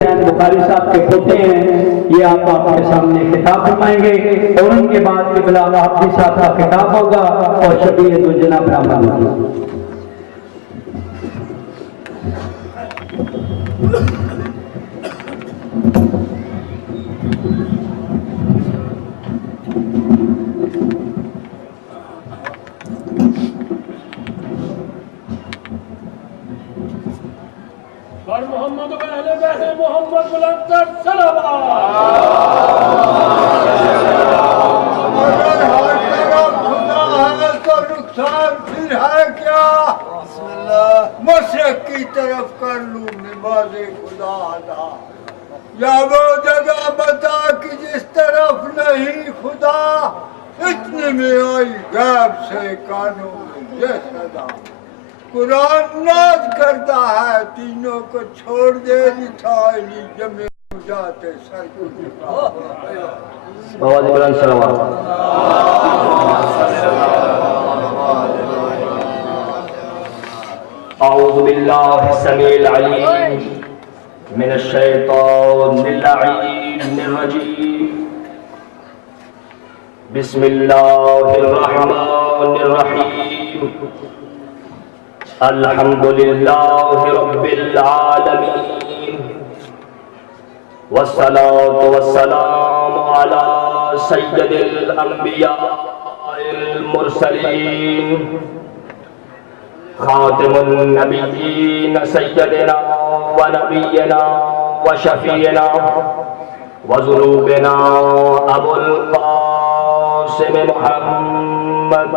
بخاری صاحب کے پوتے ہیں، یہ آپ کے سامنے خطاب فرمائیں گے اور ان کے بعد قبلہ حافظ صاحب کا خطاب ہوگا اور شفیع الجنہ برآمد ہوگی۔ بر محمد و اہل بیت محمد بلند تر صلوات۔ اگر ہر طرف خدا ہے تو نقصان پھر ہے کیا؟ مشرق کی طرف کر لوں نماز خدا ادا، یا وہ جگہ بتا کہ جس طرف نہیں خدا، اتنے میں آئی غیب سے کانوں میں یہ صدا۔ قرآن ناز کرتا ہے تینوں کو چھوڑ دے، نتھائلی جمع ہو جاتے سر کو جھکا۔ آواز بلند صلوات۔ اعوذ باللہ السمیع العلیم من الشیطان اللعین الرجیم، بسم اللہ الرحمن الرحیم، الحمد للہ رب العالمین، والصلاة والسلام علی سید الانبیاء المرسلین، خاتم النبیین سیدنا و نبینا و شفیعنا و ذنوبنا ابو القاسم محمد